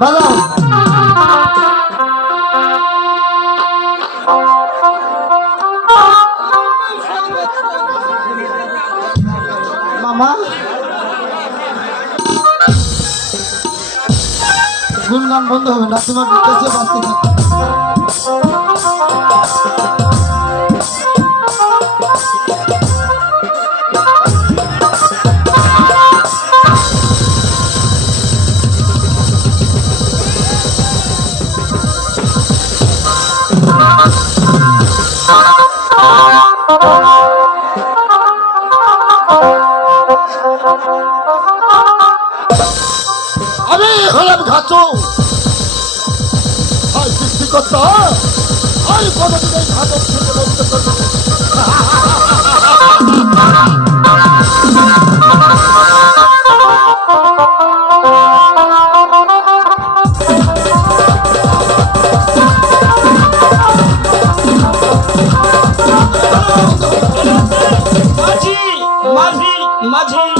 বাজাও মামা। গুনগান বন্ধ হবে না তোমার কাছে বাঁচতে থাকো। আমি হলাম ঘাচু। আর সৃষ্টিকর্তা আর কোনদিন এই ঘাতক মাঝন